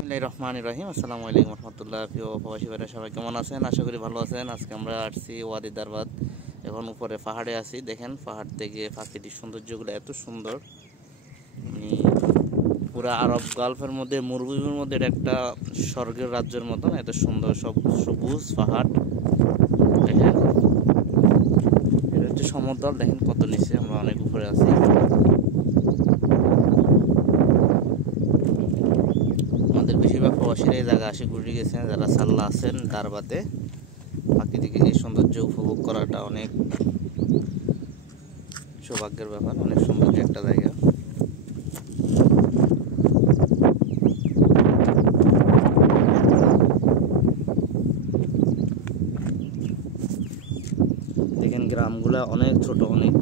বিসমিল্লাহির রহমানির রহিম। আসসালামু আলাইকুম রহমতুল্লাহ। প্রিয় প্রবাসী ভাইরা সবাই কেমন আছেন? আশা করি ভালো আছেন। আজকে আমরা আসছি ওয়াদি দারবাদ। এখন উপরে পাহাড়ে আছি। দেখেন পাহাড় থেকে প্রাকৃতিক সৌন্দর্যগুলো এত সুন্দর, পুরা আরব গালফের মধ্যে মরুভূমির মধ্যে এটা একটা স্বর্গের রাজ্যের মতন, এত সুন্দর সব সবুজ পাহাড়। দেখেন এটা হচ্ছে সমতল, দেখেন কত নিচে, আমরা অনেক উপরে আছি। আমাদের বেশিরভাগ প্রবাসীরা এই জায়গা আসে ঘুরে গেছেন, যারা সাল্লা আছেন দারবাতে। প্রাকৃতিক এই সৌন্দর্য উপভোগ করাটা অনেক সৌভাগ্যের ব্যাপার, অনেক সুন্দর একটা জায়গা। দেখেন গ্রামগুলা অনেক ছোট, অনেক